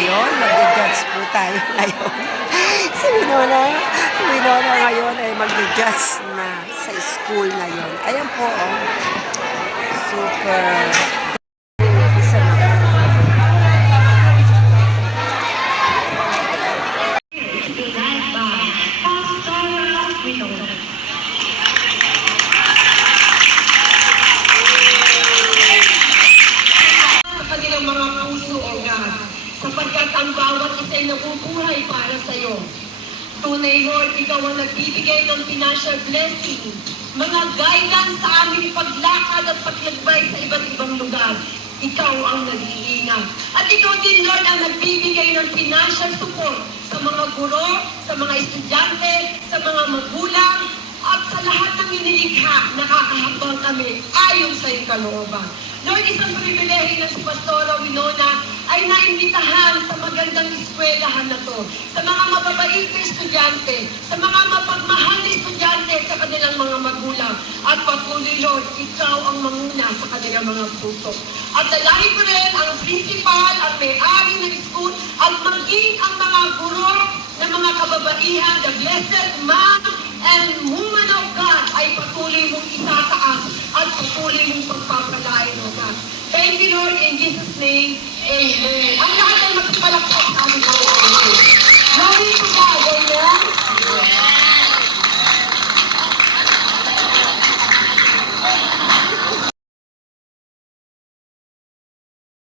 ngayon. Mag-judge po tayo ngayon. Si Winona ngayon ay mag-judge na sa school ngayon. Ayan po, oh. Super. Sapagkat ang bawat isa'y nabubuhay para sa'yo. Tunay, Lord, ikaw ang nagbibigay ng financial blessing, mga guidance sa aming paglakad at paglakbay sa iba't ibang lugar. Ikaw ang nag-iingat. At ikaw din, Lord, ang nagbibigay ng financial support sa mga guro, sa mga estudyante, sa mga magulang, at sa lahat ng inilikha, nakakahambang kami ayon sa iyong kalooban. Lord, isang pribilehe ng si Pastora Winona ay naimbitahan sa magandang eskwelahan na to, sa mga mababait na estudyante, sa mga mapagmahal na estudyante sa kanilang mga magulang. At patuloy, Lord, ikaw ang manguna sa kanilang mga puso. At dalahin ko rin ang principal, ang may-ari ng school, at maging ang mga guro ng mga kababaihan, the blessed man and woman of God ay patuloy mong itataas at patuloy mong pagpapalain, O God. Thank you, Lord, in Jesus' name. Amen. Ang lahat ay magpapalakpak.